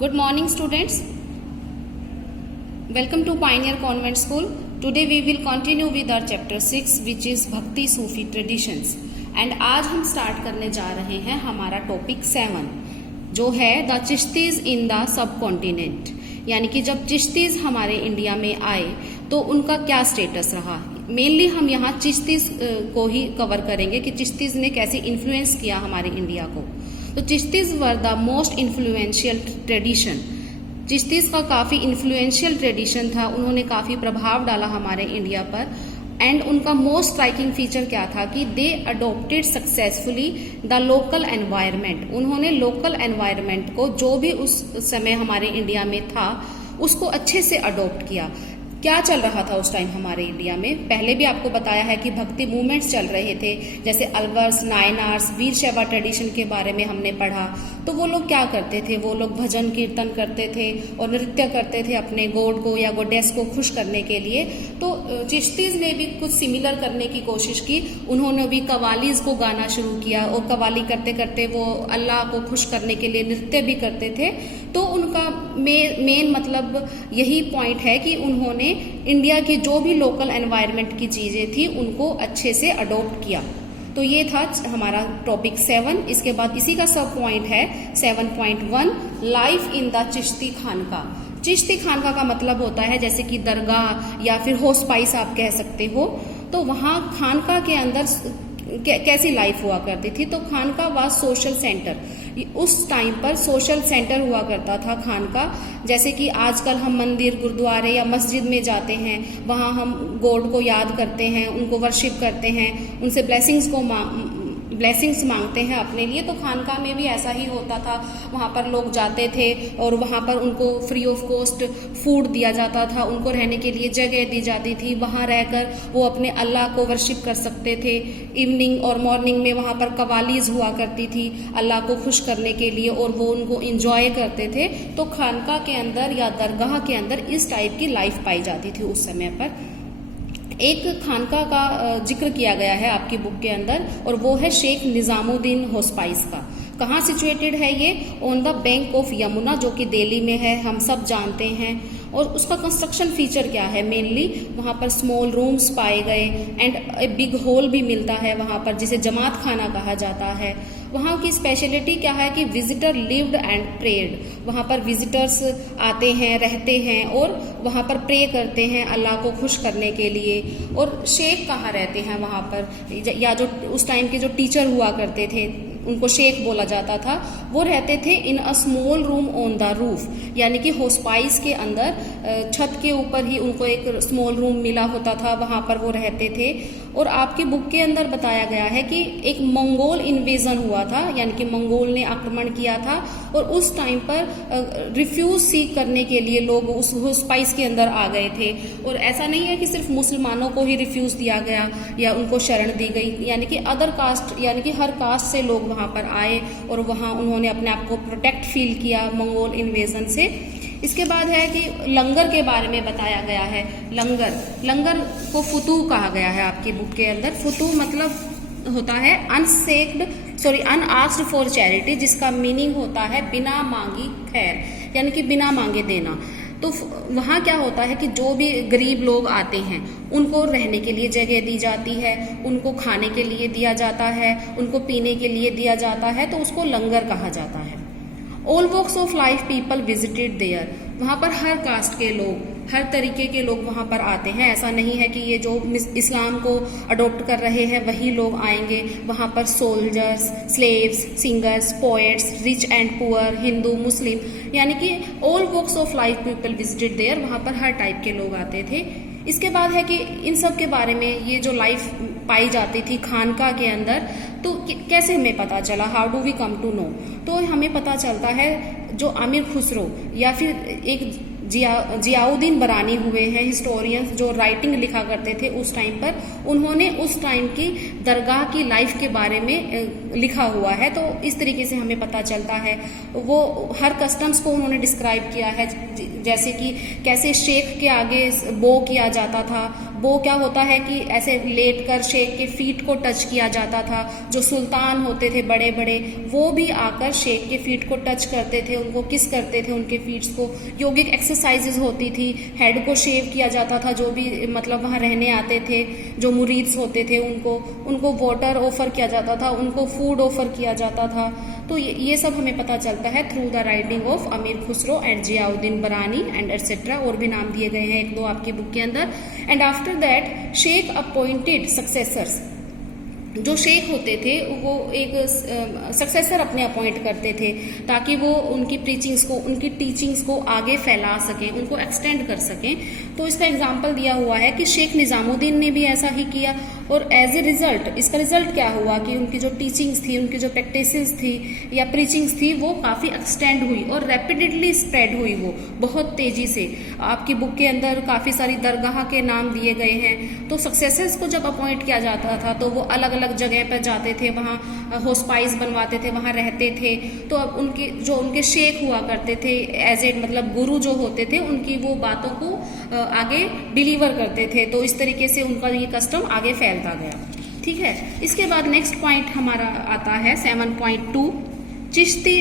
Good morning, students. Welcome to Pioneer Convent School. Today we will continue with our chapter 6, which is Bhakti Sufi Traditions. And आज हम start करने जा रहे हैं हमारा topic 7, जो है the Chishtis in the subcontinent. यानी कि जब चिश्तीज हमारे इंडिया में आए तो उनका क्या स्टेटस रहा। मेनली हम यहाँ चिश्तीज को ही कवर करेंगे कि चिश्तीज ने कैसे इन्फ्लुएंस किया हमारे इंडिया को। तो Chishtis were the most influential tradition. Chishtis का काफ़ी इन्फ्लुएंशियल ट्रेडिशन था, उन्होंने काफ़ी प्रभाव डाला हमारे इंडिया पर। एंड उनका मोस्ट स्ट्राइकिंग फीचर क्या था कि they adopted successfully the local environment. उन्होंने लोकल एनवायरनमेंट को जो भी उस समय हमारे इंडिया में था उसको अच्छे से अडोप्ट किया। क्या चल रहा था उस टाइम हमारे इंडिया में, पहले भी आपको बताया है कि भक्ति मूवमेंट्स चल रहे थे, जैसे अलवर्स, नायनार्स, वीर शैवा ट्रेडिशन के बारे में हमने पढ़ा। तो वो लोग क्या करते थे, वो लोग भजन कीर्तन करते थे और नृत्य करते थे अपने गॉड को या गॉडेस को खुश करने के लिए। तो चिश्तीज ने भी कुछ सिमिलर करने की कोशिश की। उन्होंने भी कवालीज को गाना शुरू किया और कवाली करते करते वो अल्लाह को खुश करने के लिए नृत्य भी करते थे। तो उनका मेन मतलब यही पॉइंट है कि उन्होंने इंडिया की जो भी लोकल एनवायरनमेंट की चीजें थी उनको अच्छे से अडॉप्ट किया। तो ये था हमारा टॉपिक 7। इसके बाद इसी का सब पॉइंट है 7.1, life in the Chishti khanqah. Chishti khanqah का मतलब होता है जैसे कि दरगाह या फिर होस्पाइस आप कह सकते हो। तो वहाँ खानका के अंदर कैसी लाइफ हुआ करती थी। तो खानका वाज सोशल सेंटर। उस टाइम पर सोशल सेंटर हुआ करता था खानका। जैसे कि आजकल हम मंदिर, गुरुद्वारे या मस्जिद में जाते हैं, वहाँ हम गॉड को याद करते हैं, उनको वर्शिप करते हैं, उनसे ब्लेसिंग्स मांगते हैं अपने लिए। तो खानका में भी ऐसा ही होता था। वहाँ पर लोग जाते थे और वहाँ पर उनको फ्री ऑफ कॉस्ट फूड दिया जाता था, उनको रहने के लिए जगह दी जाती थी। वहाँ रहकर वो अपने अल्लाह को वर्शिप कर सकते थे। इवनिंग और मॉर्निंग में वहाँ पर कवालीज हुआ करती थी अल्लाह को खुश करने के लिए और वो उनको इंजॉय करते थे। तो खानका के अंदर या दरगाह के अंदर इस टाइप की लाइफ पाई जाती थी उस समय पर। एक खानका का जिक्र किया गया है आपकी बुक के अंदर और वो है शेख निजामुद्दीन होस्पाइस का। कहाँ सिचुएटेड है ये? On the bank of Yamuna, जो कि दिल्ली में है, हम सब जानते हैं। और उसका कंस्ट्रक्शन फीचर क्या है? मेनली वहाँ पर स्मॉल रूम्स पाए गए एंड ए बिग हॉल भी मिलता है वहाँ पर, जिसे जमात खाना कहा जाता है। वहाँ की स्पेशलिटी क्या है कि विजिटर लिव्ड एंड प्रेड। वहाँ पर विजिटर्स आते हैं, रहते हैं और वहाँ पर प्रे करते हैं अल्लाह को खुश करने के लिए। और शेख कहाँ रहते हैं वहाँ पर, या जो उस टाइम के जो टीचर हुआ करते थे उनको शेख बोला जाता था, वो रहते थे in a small room on the roof. यानी कि होस्पाइस के अंदर छत के ऊपर ही उनको एक स्मॉल रूम मिला होता था, वहाँ पर वो रहते थे। और आपकी बुक के अंदर बताया गया है कि एक मंगोल इन्वेजन हुआ था, यानी कि मंगोल ने आक्रमण किया था और उस टाइम पर रिफ्यूज सीख करने के लिए लोग उस होस्पाइस के अंदर आ गए थे। और ऐसा नहीं है कि सिर्फ मुसलमानों को ही रिफ्यूज दिया गया या उनको शरण दी गई, यानी कि अदर कास्ट, यानी कि हर कास्ट से लोग वहाँ पर आए और वहाँ उन्होंने अपने आप को प्रोटेक्ट फील किया मंगोल इन्वेजन से। इसके बाद है कि लंगर के बारे में बताया गया है। लंगर को फुतूह कहा गया है आपकी बुक के अंदर। फुतूह मतलब होता है अनआस्क्ड फॉर चैरिटी, जिसका मीनिंग होता है बिना मांगी खैर, यानी कि बिना मांगे देना। तो वहाँ क्या होता है कि जो भी गरीब लोग आते हैं उनको रहने के लिए जगह दी जाती है, उनको खाने के लिए दिया जाता है, उनको पीने के लिए दिया जाता है, तो उसको लंगर कहा जाता है। All walks of life people visited there. वहाँ पर हर कास्ट के लोग, हर तरीके के लोग वहाँ पर आते हैं। ऐसा नहीं है कि ये जो इस्लाम को अडॉप्ट कर रहे हैं वही लोग आएंगे। वहाँ पर soldiers, slaves, singers, poets, rich and poor, Hindu, Muslim, यानी कि all walks of life people visited there. वहाँ पर हर टाइप के लोग आते थे। इसके बाद है कि इन सब के बारे में, ये जो लाइफ पाई जाती थी खानका के अंदर, तो कैसे हमें पता चला, how do we come to know? तो हमें पता चलता है जो आमिर खुसरो या फिर एक जियाउद्दीन बरानी हुए हैं हिस्टोरियंस, जो राइटिंग लिखा करते थे उस टाइम पर, उन्होंने उस टाइम की दरगाह की लाइफ के बारे में लिखा हुआ है। तो इस तरीके से हमें पता चलता है। वो हर कस्टम्स को उन्होंने डिस्क्राइब किया है, जैसे कि कैसे शेख के आगे बो किया जाता था। बो क्या होता है कि ऐसे लेट कर शेख के फीट को टच किया जाता था। जो सुल्तान होते थे बड़े बड़े, वो भी आकर शेख के फीट को टच करते थे, उनको किस करते थे, उनके फीट्स को। योगिक एक्सरसाइजेज होती थी, हेड को शेव किया जाता था। जो भी मतलब वहाँ रहने आते थे, जो मुरीद्स होते थे, उनको वाटर ऑफर किया जाता था, उनको फूड ऑफर किया जाता था। तो ये सब हमें पता चलता है थ्रू द राइटिंग ऑफ अमीर खुसरो एंड जियाउद्दीन बरानी एंड एटसेट्रा। और भी नाम दिए गए हैं एक दो आपकी बुक के अंदर। एंड आफ्टर दैट शेख अपॉइंटेड सक्सेसर्स। जो शेख होते थे वो एक सक्सेसर अपने अपॉइंट करते थे, ताकि वो उनकी प्रीचिंग्स को, उनकी टीचिंग्स को आगे फैला सकें, उनको एक्सटेंड कर सकें। तो इसका एग्जाम्पल दिया हुआ है कि शेख निजामुद्दीन ने भी ऐसा ही किया। और एज ए रिजल्ट, इसका रिजल्ट क्या हुआ कि उनकी जो टीचिंग्स थी, उनकी जो प्रैक्टिसेस थी या प्रीचिंग्स थी, वो काफ़ी एक्सटेंड हुई और रैपिडली स्प्रेड हुई, वो बहुत तेजी से। आपकी बुक के अंदर काफ़ी सारी दरगाह के नाम दिए गए हैं। तो सक्सेसर्स को जब अपॉइंट किया जाता था तो वो अलग अलग जगह पर जाते थे, वहाँ होस्पाइस बनवाते थे, वहाँ रहते थे। तो अब उनके शेख हुआ करते थे, एज ए मतलब गुरु जो होते थे, उनकी वो बातों को आगे डिलीवर करते थे। तो इस तरीके से उनका ये कस्टम आगे फैलता गया। ठीक है। इसके बाद नेक्स्ट पॉइंट हमारा आता है 7.2, चिश्ती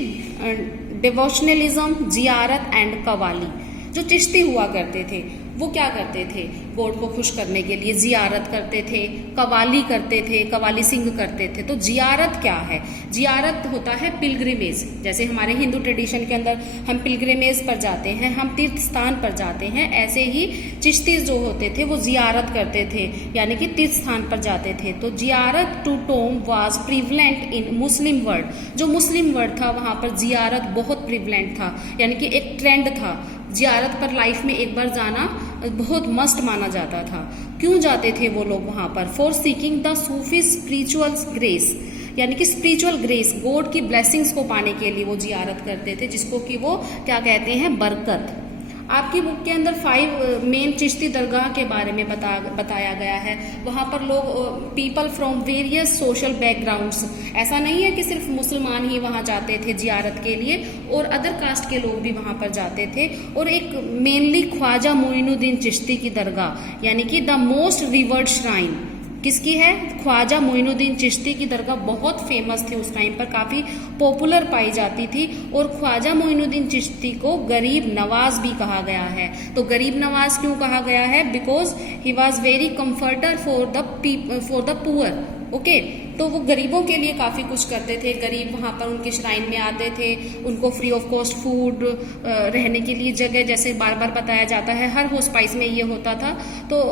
डिवोशनलिज्म, जियारत एंड कवाली। जो चिश्ती हुआ करते थे वो क्या करते थे? गॉड को खुश करने के लिए जियारत करते थे, कवाली करते थे, कवाली सिंग करते थे। तो जियारत क्या है? जियारत होता है पिलग्रिमेज। जैसे हमारे हिंदू ट्रेडिशन के अंदर हम पिलग्रिमेज पर जाते हैं, हम तीर्थ स्थान पर जाते हैं, ऐसे ही चिश्ती जो होते थे वो जियारत करते थे, यानी कि तीर्थ स्थान पर जाते थे। तो जियारत to tomb was prevalent in Muslim world. जो मुस्लिम वर्ल्ड था वहाँ पर जियारत बहुत प्रिवलेंट था, यानी कि एक ट्रेंड था। जियारत पर लाइफ में एक बार जाना बहुत मस्ट माना जाता था। क्यों जाते थे वो लोग वहाँ पर? For seeking the Sufi spiritual grace, यानी कि स्पिरिचुअल ग्रेस, गॉड की ब्लेसिंग्स को पाने के लिए वो जियारत करते थे, जिसको कि वो क्या कहते हैं? बरकत। आपकी बुक के अंदर 5 मेन चिश्ती दरगाह के बारे में बताया गया है। वहाँ पर लोग people from various social backgrounds, ऐसा नहीं है कि सिर्फ मुसलमान ही वहाँ जाते थे जियारत के लिए, और अदर कास्ट के लोग भी वहाँ पर जाते थे। और एक मेनली ख्वाजा मोइनुद्दीन चिश्ती की दरगाह, यानी कि द मोस्ट रिवर्ड श्राइन किसकी है? ख्वाजा मोइनुद्दीन चिश्ती की दरगाह बहुत फेमस थी उस टाइम पर, काफ़ी पॉपुलर पाई जाती थी। और ख्वाजा मोइनुद्दीन चिश्ती को गरीब नवाज भी कहा गया है। तो गरीब नवाज क्यों कहा गया है? Because he was very comforter for the poor. Okay, तो वो गरीबों के लिए काफ़ी कुछ करते थे। गरीब वहाँ पर उनके श्राइन में आते थे, उनको फ्री ऑफ कॉस्ट फूड, रहने के लिए जगह, जैसे बार बार बताया जाता है हर होस्पाइस में ये होता था। तो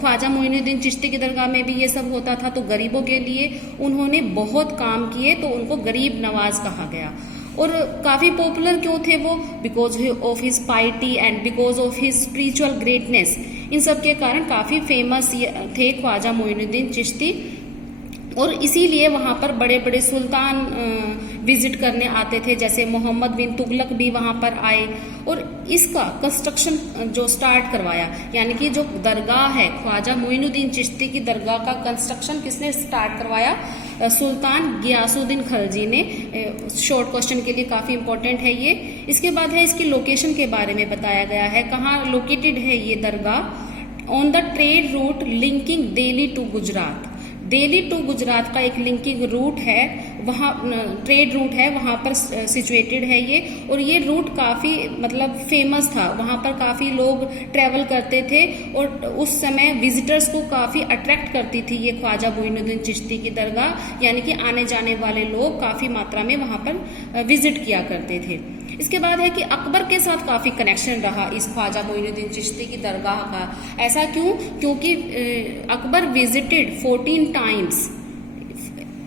ख्वाजा मोइनुद्दीन चिश्ती की दरगाह में भी ये सब होता था। तो गरीबों के लिए उन्होंने बहुत काम किए, तो उनको गरीब नवाज कहा गया। और काफ़ी पॉपुलर क्यों थे वो? Because of his piety and because of his spiritual greatness. इन सब के कारण काफ़ी फेमस थे ख्वाजा मोइनुद्दीन चिश्ती। और इसीलिए वहाँ पर बड़े बड़े सुल्तान विजिट करने आते थे, जैसे मोहम्मद बिन तुगलक भी वहाँ पर आए। और इसका कंस्ट्रक्शन जो स्टार्ट करवाया, यानी कि जो दरगाह है ख्वाजा मोइनुद्दीन चिश्ती की दरगाह का कंस्ट्रक्शन किसने स्टार्ट करवाया? सुल्तान गियासुद्दीन खलजी ने। शॉर्ट क्वेश्चन के लिए काफ़ी इंपॉर्टेंट है ये। इसके बाद है इसकी लोकेशन के बारे में बताया गया है, कहाँ लोकेटेड है ये दरगाह? On the trade route linking Delhi to Gujarat. Delhi to Gujarat का एक लिंकिंग रूट है, वहाँ ट्रेड रूट है, वहाँ पर सिचुएटेड है ये। और ये रूट काफ़ी मतलब फेमस था, वहाँ पर काफ़ी लोग ट्रैवल करते थे। और उस समय विजिटर्स को काफ़ी अट्रैक्ट करती थी ये ख्वाजा मोइनुद्दीन चिश्ती की दरगाह, यानी कि आने जाने वाले लोग काफ़ी मात्रा में वहाँ पर विजिट किया करते थे। इसके बाद है कि अकबर के साथ काफ़ी कनेक्शन रहा इस ख्वाजा मोइनुद्दीन चिश्ती की दरगाह का। ऐसा क्यों? क्योंकि अकबर विजिटेड 14 टाइम्स।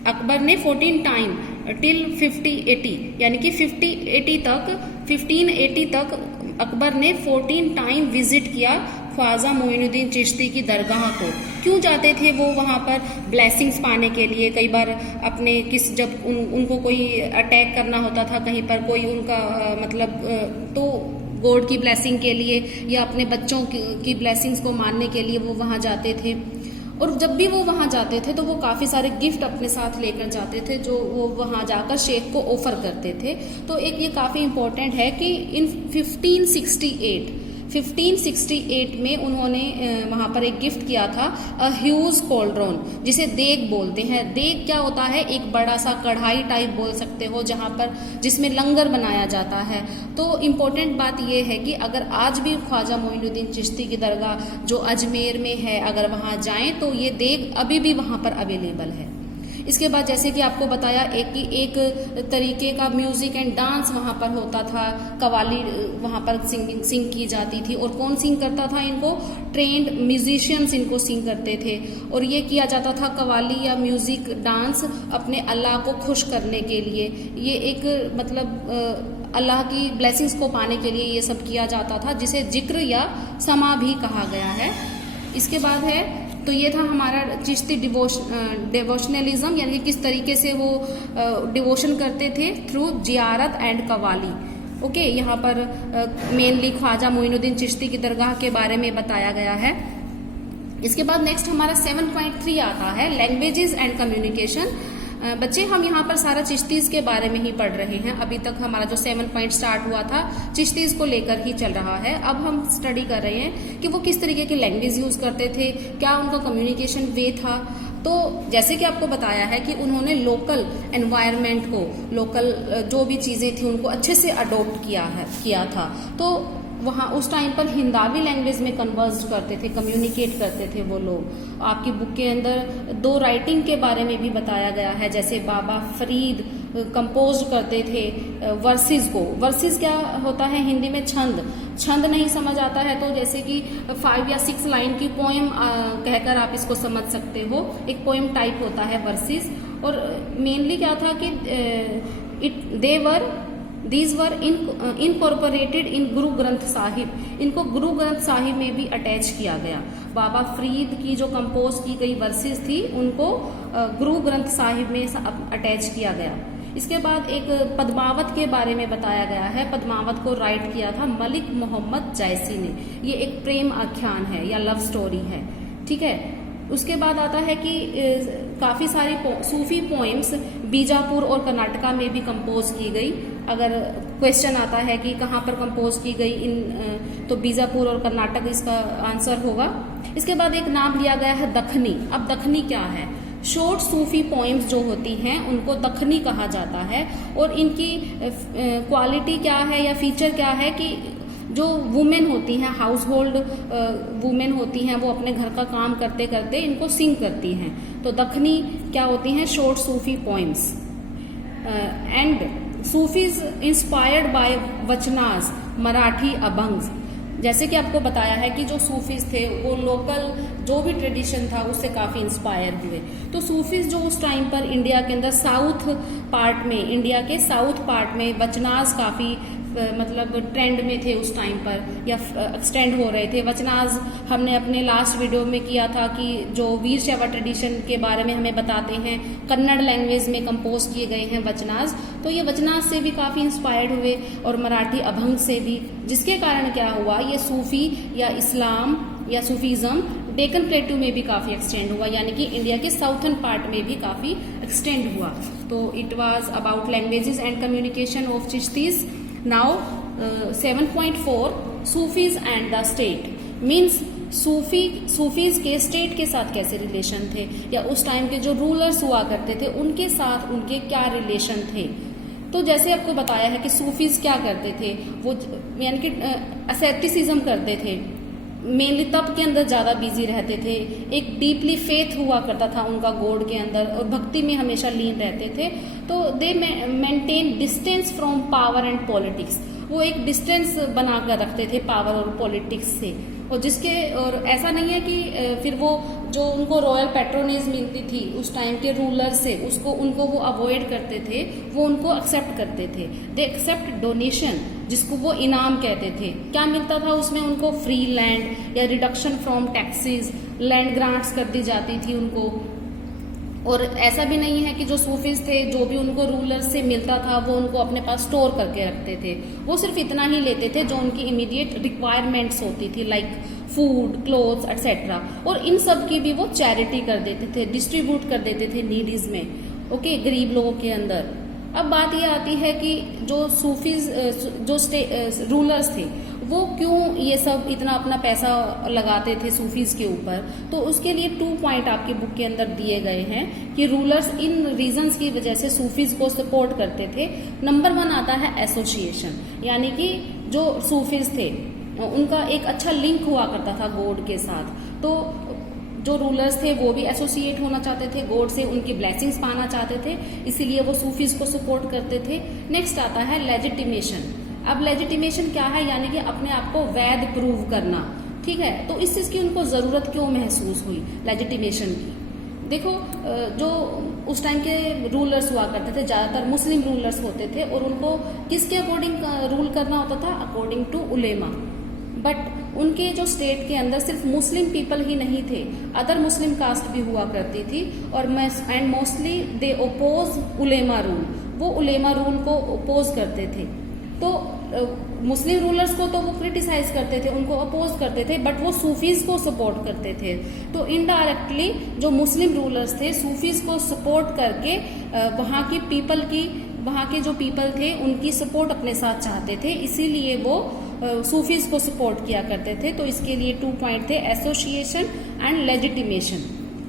अकबर ने 14 टाइम टिल 1580, यानी कि 1580 तक अकबर ने 14 टाइम विजिट किया ख्वाजा मोइनुद्दीन चिश्ती की दरगाह को। क्यों जाते थे वो वहाँ पर? ब्लेसिंग्स पाने के लिए। कई बार अपने जब उनको कोई अटैक करना होता था कहीं पर, कोई उनका तो गॉड की ब्लेसिंग के लिए या अपने बच्चों की ब्लेसिंग्स को मानने के लिए वो वहाँ जाते थे। और जब भी वो वहाँ जाते थे तो वो काफ़ी सारे गिफ्ट अपने साथ लेकर जाते थे जो वो वहाँ जाकर शेख को ऑफर करते थे। तो एक ये काफ़ी इम्पोर्टेंट है कि इन 1568 में उन्होंने वहाँ पर एक गिफ्ट किया था, अ ह्यूज कॉल्ड्रोन, जिसे देग बोलते हैं। देग क्या होता है? एक बड़ा सा कढ़ाई टाइप बोल सकते हो, जहाँ पर जिसमें लंगर बनाया जाता है। तो इम्पोर्टेंट बात यह है कि अगर आज भी ख्वाजा मोइनुद्दीन चिश्ती की दरगाह जो अजमेर में है, अगर वहाँ जाएं तो ये देग अभी भी वहाँ पर अवेलेबल है। इसके बाद जैसे कि आपको बताया एक तरीके का म्यूजिक एंड डांस वहाँ पर होता था, कवाली वहाँ पर सिंग की जाती थी। और कौन सिंग करता था इनको? ट्रेंड म्यूजिशियंस इनको सिंग करते थे। और ये किया जाता था कवाली या म्यूजिक डांस अपने अल्लाह को खुश करने के लिए। ये एक मतलब अल्लाह की ब्लेसिंग्स को पाने के लिए ये सब किया जाता था, जिसे जिक्र या समा भी कहा गया है। इसके बाद है तो ये था हमारा चिश्ती डिवोशनलिज्म, यानी कि किस तरीके से वो डिवोशन करते थे थ्रू जियारत एंड कवाली। ओके, यहाँ पर मेनली ख्वाजा मोइनुद्दीन चिश्ती की दरगाह के बारे में बताया गया है। इसके बाद नेक्स्ट हमारा 7.3 आता है, लैंग्वेजेस एंड कम्युनिकेशन। बच्चे हम यहाँ पर सारा चिश्तीज के बारे में ही पढ़ रहे हैं। अभी तक हमारा जो 7 पॉइंट स्टार्ट हुआ था चिश्तीज को लेकर ही चल रहा है। अब हम स्टडी कर रहे हैं कि वो किस तरीके की लैंग्वेज यूज करते थे, क्या उनका कम्युनिकेशन वे था। तो जैसे कि आपको बताया है कि उन्होंने लोकल एनवायरनमेंट को, लोकल जो भी चीजें थी उनको अच्छे से अडोप्ट किया था। तो वहाँ उस टाइम पर हिंदावी लैंग्वेज में कन्वर्स करते थे, कम्युनिकेट करते थे वो लोग। आपकी बुक के अंदर 2 राइटिंग के बारे में भी बताया गया है, जैसे बाबा फरीद कंपोज करते थे वर्सेस को। वर्सेस क्या होता है हिंदी में? छंद नहीं समझ आता है तो जैसे कि 5 या 6 लाइन की पोएम कहकर आप इसको समझ सकते हो, एक पोएम टाइप होता है वर्सेस। और मेनली क्या था कि these were incorporated in Guru Granth Sahib, इनको गुरु ग्रंथ साहिब में भी अटैच किया गया। बाबा फरीद की जो कंपोज की गई वर्सेस थी उनको गुरु ग्रंथ साहिब में अटैच किया गया। इसके बाद एक पद्मावत के बारे में बताया गया है। पद्मावत को राइट किया था मलिक मोहम्मद जायसी ने। ये एक प्रेम आख्यान है या लव स्टोरी है, ठीक है। उसके बाद आता है कि काफ़ी सारी सूफी पोएम्स बीजापुर और कर्नाटका में भी कंपोज की गई। अगर क्वेश्चन आता है कि कहाँ पर कंपोज की गई तो बीजापुर और कर्नाटक इसका आंसर होगा। इसके बाद एक नाम लिया गया है दखनी। अब दखनी क्या है? शॉर्ट सूफी पोएम्स जो होती हैं उनको दखनी कहा जाता है। और इनकी क्वालिटी क्या है या फीचर क्या है कि जो वुमेन होती हैं, हाउस होल्ड वुमेन होती हैं, वो अपने घर का काम करते करते इनको सिंग करती हैं। तो दखनी क्या होती हैं? Short Sufi poems. And Sufis inspired by vachanas, Marathi abhangs. जैसे कि आपको बताया है कि जो सूफीज थे वो लोकल जो भी ट्रेडिशन था उससे काफ़ी इंस्पायर हुए। तो सूफीज जो उस टाइम पर इंडिया के अंदर साउथ पार्ट में, इंडिया के साउथ पार्ट में वचनाज काफ़ी मतलब ट्रेंड में थे उस टाइम पर, या एक्सटेंड हो रहे थे। वचनाज हमने अपने लास्ट वीडियो में किया था कि जो वीर शैव ट्रेडिशन के बारे में हमें बताते हैं, कन्नड़ लैंग्वेज में कंपोज किए गए हैं वचनाज। तो ये वचनाज से भी काफ़ी इंस्पायर्ड हुए और मराठी अभंग से भी, जिसके कारण क्या हुआ, ये सूफी या इस्लाम या सूफीज़म डेकन प्लेटू में भी काफ़ी एक्सटेंड हुआ, यानी कि इंडिया के साउथर्न पार्ट में भी काफ़ी एक्सटेंड हुआ। तो it was about languages and communication of Chishtis. Now 7.4 Sufis and the state means Sufis के स्टेट के साथ कैसे रिलेशन थे, या उस टाइम के जो रूलर्स हुआ करते थे उनके साथ उनके क्या रिलेशन थे। तो जैसे आपको बताया है कि सूफीज क्या करते थे, वो यानी कि एसेप्टिसिज्म करते थे, मेनली तप के अंदर ज़्यादा बिजी रहते थे। एक डीपली फेथ हुआ करता था उनका गॉड के अंदर, और भक्ति में हमेशा लीन रहते थे। तो दे maintain distance from power and politics, वो एक डिस्टेंस बना कर रखते थे पावर और पॉलिटिक्स से। और ऐसा नहीं है कि फिर वो जो उनको रॉयल पैट्रोनेज मिलती थी उस टाइम के रूलर से, उनको वो अवॉइड करते थे, वो उनको एक्सेप्ट करते थे। दे एक्सेप्ट डोनेशन, जिसको वो इनाम कहते थे। क्या मिलता था उसमें उनको? फ्री लैंड या reduction from taxes, land grants कर दी जाती थी उनको। और ऐसा भी नहीं है कि जो सूफीज थे जो भी उनको रूलर से मिलता था वो उनको अपने पास स्टोर करके रखते थे। वो सिर्फ इतना ही लेते थे जो उनकी इमीडिएट रिक्वायरमेंट्स होती थी, लाइक फूड, क्लोथ्स एटसेट्रा, और इन सब की भी वो चैरिटी कर देते थे, डिस्ट्रीब्यूट कर देते थे नीडीज में, ओके, गरीब लोगों के अंदर। अब बात ये आती है कि जो सूफीज जो रूलर्स थे वो क्यों ये सब इतना अपना पैसा लगाते थे सूफीज के ऊपर, तो उसके लिए 2 पॉइंट आपकी बुक के अंदर दिए गए हैं कि रूलर्स इन रीजंस की वजह से सूफीज को सपोर्ट करते थे। नंबर 1 आता है एसोसिएशन, यानी कि जो सूफीज थे उनका एक अच्छा लिंक हुआ करता था गॉड के साथ, तो जो रूलर्स थे वो भी एसोसिएट होना चाहते थे गॉड से, उनकी ब्लेसिंग्स पाना चाहते थे, इसीलिए वो सूफीज को सपोर्ट करते थे। नेक्स्ट आता है लेजिटिमेशन। अब लेजिटिमेशन क्या है, यानी कि अपने आप को वैध प्रूव करना, ठीक है। तो इस चीज की उनको जरूरत क्यों महसूस हुई लेजिटिमेशन की? देखो, जो उस टाइम के रूलर्स हुआ करते थे ज्यादातर मुस्लिम रूलर्स होते थे, और उनको किसके अकॉर्डिंग रूल करना होता था? According to Ulema. बट उनके जो स्टेट के अंदर सिर्फ मुस्लिम पीपल ही नहीं थे, अदर मुस्लिम कास्ट भी हुआ करती थी, और and mostly they oppose Ulema rule, वो उलेमा रूल को ओपोज करते थे। तो मुस्लिम रूलर्स को तो वो क्रिटिसाइज करते थे, उनको अपोज करते थे, बट वो सूफीज को सपोर्ट करते थे। तो इनडायरेक्टली जो मुस्लिम रूलर्स थे सूफीज को सपोर्ट करके वहाँ के जो पीपल थे उनकी सपोर्ट अपने साथ चाहते थे, इसीलिए वो सूफीज को सपोर्ट किया करते थे। तो इसके लिए 2 पॉइंट थे, एसोसिएशन एंड लेजिटिमेशन,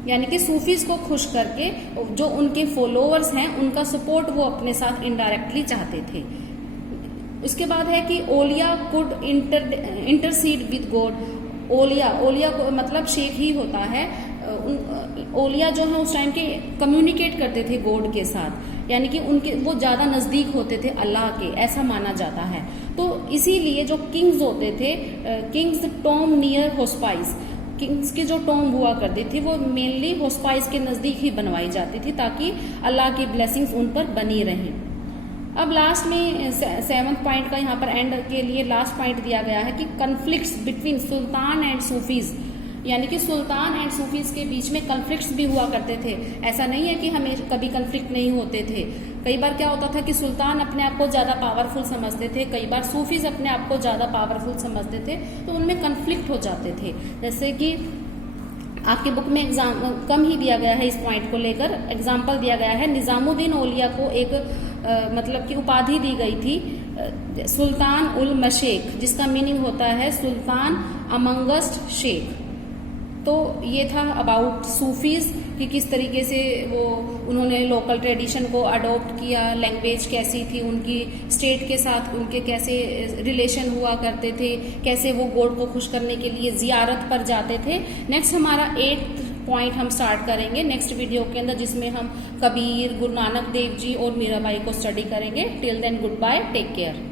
यानी कि सूफीज को खुश करके जो उनके फॉलोअर्स हैं उनका सपोर्ट वो अपने साथ इनडायरेक्टली चाहते थे। उसके बाद है कि ओलिया कुड इंटरसीड विद गॉड। ओलिया को मतलब शेख ही होता है। ओलिया जो है उस टाइम के कम्युनिकेट करते थे गॉड के साथ, यानी कि उनके वो ज्यादा नजदीक होते थे अल्लाह के, ऐसा माना जाता है। तो इसीलिए जो किंग्स होते थे, किंग्स टॉम नियर होस्पाइस, किंग्स की जो टॉम हुआ करती थी वो मेनली होस्पाइस के नजदीक ही बनवाई जाती थी, ताकि अल्लाह की ब्लेसिंग्स उन पर बनी रहें। अब लास्ट में 7th पॉइंट का यहाँ पर एंड के लिए लास्ट पॉइंट दिया गया है कि conflicts between sultan and Sufis, यानी कि सुल्तान एंड सूफीज के बीच में कन्फ्लिक्ट्स भी हुआ करते थे। ऐसा नहीं है कि हमें कभी कन्फ्लिक्ट नहीं होते थे। कई बार क्या होता था कि सुल्तान अपने आप को ज्यादा पावरफुल समझते थे, कई बार सूफीज अपने आप को ज्यादा पावरफुल समझते थे, तो उनमें कन्फ्लिक्ट हो जाते थे। जैसे कि आपके बुक में कम ही दिया गया है इस पॉइंट को लेकर, एग्जाम्पल दिया गया है, निजामुद्दीन औलिया को एक मतलब की उपाधि दी गई थी सुल्तान उल मशेख, जिसका मीनिंग होता है सुल्तान अमंगस्ट शेख। तो ये था अबाउट सूफीज कि किस तरीके से वो उन्होंने लोकल ट्रेडिशन को अडॉप्ट किया, लैंग्वेज कैसी थी उनकी, स्टेट के साथ उनके कैसे रिलेशन हुआ करते थे, कैसे वो गॉड को खुश करने के लिए जियारत पर जाते थे। नेक्स्ट हमारा 8th पॉइंट हम स्टार्ट करेंगे नेक्स्ट वीडियो के अंदर, जिसमें हम कबीर, गुरु नानक देव जी और मीराबाई को स्टडी करेंगे। Till then goodbye, take care.